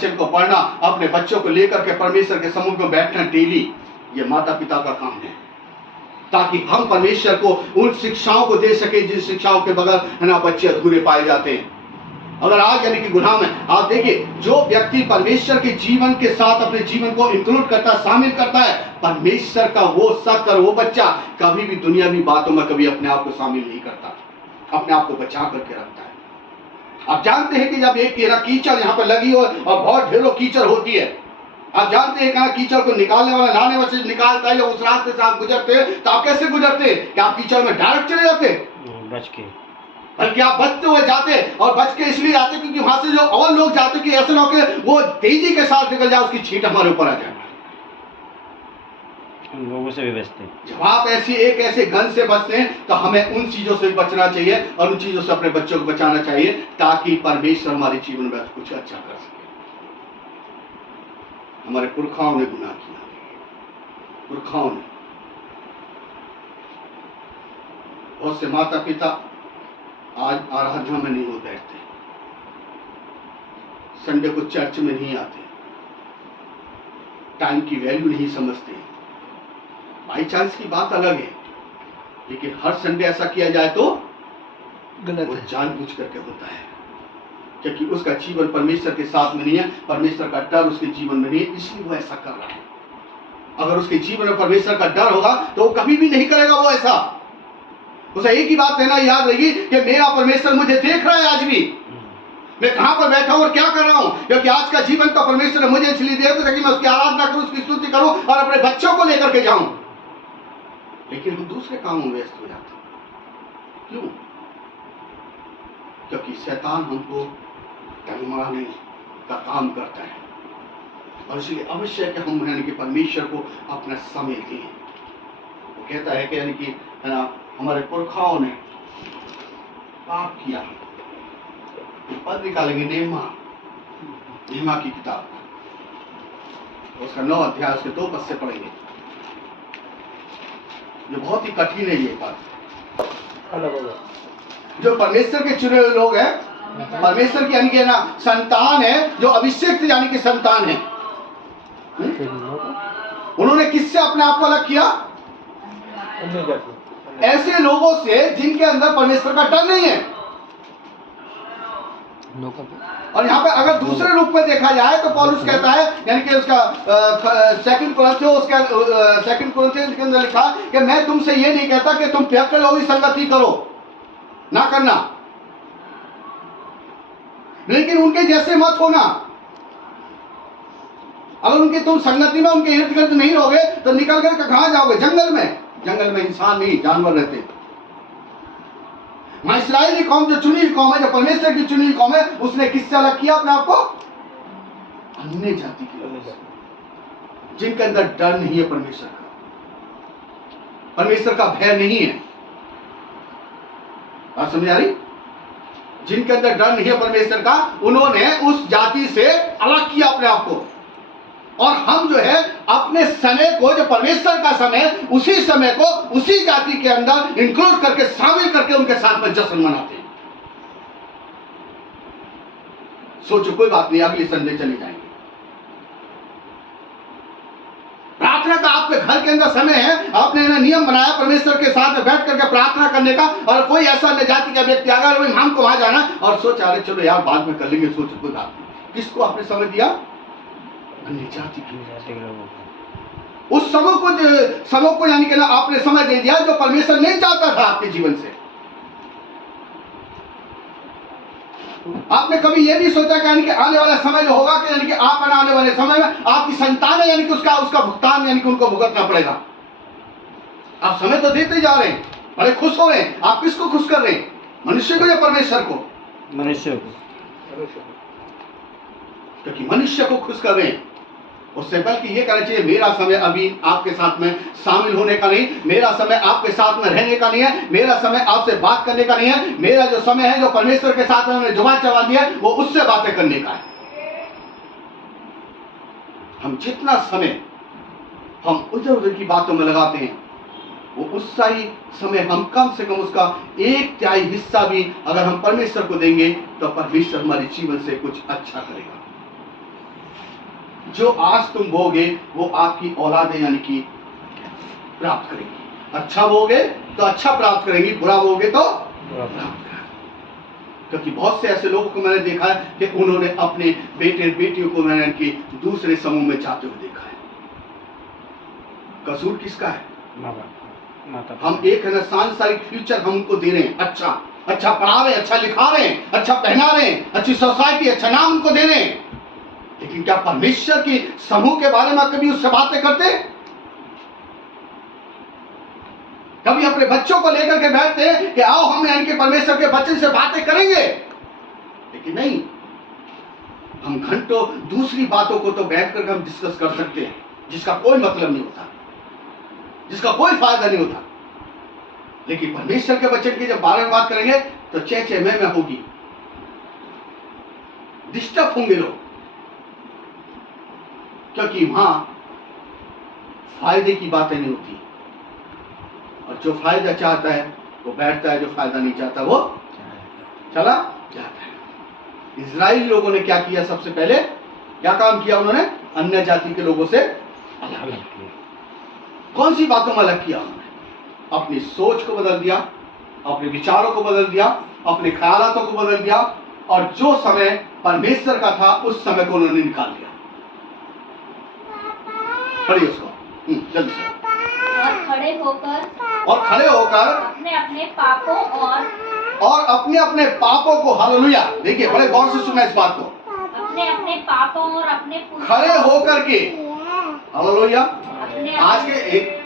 वचन को पढ़ना, अपने बच्चों को लेकर के परमेश्वर के सम्मुख में बैठना डेली, ये माता पिता का काम है, ताकि हम परमेश्वर को उन शिक्षाओं को दे सके जिन शिक्षाओं के बगैर है ना बच्चे अधूरे पाए जाते हैं। अगर आज यानी कि गुलाम है, आप देखिए जो व्यक्ति परमेश्वर के जीवन के साथ अपने जीवन को इंक्लूड करता है, शामिल करता है, परमेश्वर का वो शख्स और वो बच्चा कभी भी दुनियावी बातों में कभी अपने आप को शामिल नहीं करता, अपने आप को बचा करके रखता है। आप जानते हैं कि जब एक कीचड़ यहाँ पर लगी हो और बहुत ढेरों कीचड़ होती है, आप जानते हैं कि कीचड़ को निकालने वाला लाने वाले से निकालता है, या उस रास्ते से आप गुजरते हैं तो आप कैसे गुजरते हैं? कि आप कीचड़ में डायरेक्ट चले जाते बच के, बल्कि आप बचते हुए जाते, और बच के इसलिए जाते क्योंकि वहां से जो और लोग जाते कि ऐसे ना हो कि वो तेजी के साथ निकल जाए, उसकी छींट हमारे ऊपर आ जाए। उन लोगों से भी बचते हैं। जब आप एक ऐसे गन से बचते हैं तो हमें उन चीजों से बचना चाहिए और उन चीजों से अपने बच्चों को बचाना चाहिए, ताकि परमेश्वर हमारे जीवन में कुछ अच्छा कर सके। हमारे पुरखाओं ने गुनाह किया, पुरखाओं ने। बहुत से माता पिता आज आराधना में नहीं हो बैठते, संडे को चर्च में नहीं आते, टाइम की वैल्यू नहीं समझते। बाई चांस की बात अलग है, लेकिन हर संडे ऐसा किया जाए तो गलत है, जानबूझ करके होता है, क्योंकि उसका जीवन परमेश्वर के साथ में नहीं है, परमेश्वर का डर उसके जीवन में नहीं है, इसलिए वो ऐसा कर रहा है। अगर उसके जीवन में परमेश्वर का डर होगा तो वो कभी भी नहीं करेगा वो ऐसा। उसे एक ही बात कहना याद रहेगी कि मेरा परमेश्वर मुझे देख रहा है आज भी, मैं कहां पर बैठा हूं और क्या कर रहा हूं, क्योंकि आज का जीवन तो परमेश्वर ने मुझे इसलिए दिया ताकि मैं उसकी आराधना करूं, उसकी स्तुति करूं और अपने बच्चों को लेकर के जाऊं। लेकिन हम दूसरे कामों में व्यस्त हो जाते हैं। क्यों? क्योंकि शैतान हमको डरमाने का काम करता है, और इसलिए अवश्य है कि हम यानी कि परमेश्वर को अपना समय दें। वो कहता है कि यानी कि है ना, हमारे पुरखाओं ने पाप किया। पद निकालेंगे नेहमा की किताब, उसका 9 अध्याय उसके 2 पद से पढ़ेंगे। जो बहुत ही कठिन है ये बात। जो परमेश्वर के चुने हुए लोग हैं, परमेश्वर की यानी कि ना संतान है, जो अभिषेक यानी कि संतान है, उन्होंने किससे अपने आप को अलग किया? ऐसे लोगों से जिनके अंदर परमेश्वर का डर नहीं है। और यहाँ पे अगर दूसरे रूप में देखा जाए तो पौलुस कहता है, यानी कि उसका 2 कोरिन्थियों के अंदर लिखा कि मैं तुमसे ये नहीं कहता कि तुम प्यार लोगों की संगति करो, ना करना, लेकिन उनके जैसे मत होना। अगर उनकी तुम संगति में उनके इर्द गिर्द नहीं रहोगे तो निकल कर कहां जाओगे? जंगल में। जंगल में इंसान नहीं, जानवर रहते। वहां इस्राएली कौम जो चुनी हुई कौम है, जो परमेश्वर की चुनी हुई कौम है, उसने किससे अलग किया अपने आप को? अन्य जाति के लोगों से, जिनके अंदर डर नहीं है परमेश्वर का, परमेश्वर का भय नहीं है। बात समझ आ रही? जिनके अंदर डर नहीं है परमेश्वर का, उन्होंने उस जाति से अलग किया अपने आप को। और हम जो है अपने समय को, जो परमेश्वर का समय, उसी समय को उसी जाति के अंदर इंक्लूड करके, शामिल करके उनके साथ में जश्न मनाते हैं। सोचो, कोई बात नहीं, अगले संडे चले जाएंगे। प्रार्थना का आपके घर के अंदर समय है, आपने नियम बनाया परमेश्वर के साथ में बैठ करके प्रार्थना करने का, और कोई ऐसा अन्य जाति का व्यक्ति आ गया, हमको वहां जाना, और सोचा अरे चलो यार बाद में कर लेंगे, सोचो कोई बात नहीं। किसको आपने समय दिया? अन्य जाति के लोगों को। उस समय को यानी कि ना आपने समय दे दिया जो परमेश्वर नहीं चाहता था आपके जीवन से। आपने कभी यह नहीं सोचा कि यानी कि आने वाला समय जो होगा कि यानी कि आप आने वाले समय में आपकी संतान है, यानी कि उसका भुगतान यानी कि उनको भुगतना पड़ेगा। आप समय तो देते जा रहे हैं, बड़े खुश हो रहे हैं। आप किसको खुश कर रहे हैं? मनुष्य को या परमेश्वर को? मनुष्य को। क्योंकि मनुष्य को खुश कर रहे हैं। उससे बल्कि ये कहना चाहिए मेरा समय अभी आपके साथ में शामिल होने का नहीं, मेरा समय आपके साथ में रहने का नहीं है, मेरा समय आपसे बात करने का नहीं है। मेरा जो समय है, जो परमेश्वर के साथ में हमने जुबान चबा दिया, वो उससे बातें करने का है। हम जितना समय हम उधर उधर की बातों में लगाते हैं, वो उससा ही समय हम कम से कम उसका 1/3 हिस्सा भी अगर हम परमेश्वर को देंगे तो परमेश्वर हमारे जीवन से कुछ अच्छा करेगा। जो आज तुम बोगे वो आपकी औलादें यानी कि प्राप्त करेंगी। अच्छा बोगे तो अच्छा प्राप्त करेंगी, बुरा बोगे तो प्राप्त करेंगी। क्योंकि बहुत से ऐसे लोगों को मैंने देखा है कि उन्होंने अपने बेटे बेटियों को मैंने कि दूसरे समूह में जाते हुए देखा है। कसूर किसका है? माँ बाप, माता हम एक है ना सांसारिक फ्यूचर हम उनको दे रहे हैं, अच्छा पढ़ा रहे हैं, अच्छा लिखा रहे हैं, अच्छा पहना रहे हैं, अच्छी सोसाइटी, अच्छा नाम उनको दे रहे हैं, लेकिन क्या परमेश्वर की समूह के बारे में कभी उससे बातें करते? कभी अपने बच्चों को लेकर के बैठते हैं कि आओ हम यानी कि परमेश्वर के बच्चे से बातें करेंगे? लेकिन नहीं, हम घंटों दूसरी बातों को तो बैठ कर हम डिस्कस कर सकते हैं जिसका कोई मतलब नहीं होता, जिसका कोई फायदा नहीं होता। लेकिन परमेश्वर के वचन की जब बारे में बात करेंगे तो चे मैं होगी, डिस्टर्ब होंगे लोग, क्योंकि वहां फायदे की बातें नहीं होती। और जो फायदा चाहता है वो बैठता है, जो फायदा नहीं चाहता वो चला जाता है। इजराइली लोगों ने क्या किया? सबसे पहले क्या काम किया उन्होंने? अन्य जाति के लोगों से अलग किया। कौन सी बातों में अलग किया उन्होंने? अपनी सोच को बदल दिया, अपने विचारों को बदल दिया, अपने ख्यालातों को बदल दिया, और जो समय परमेश्वर का था उस समय को उन्होंने निकाल दिया। पढ़िए उसको जल्दी से। और खड़े होकर अपने अपने पापों और अपने अपने पापों को, हालेलुया, देखिए बड़े गौर से सुनना इस बात को, अपने अपने पापों और अपने खड़े होकर के, हालेलुया। अपने आज के एक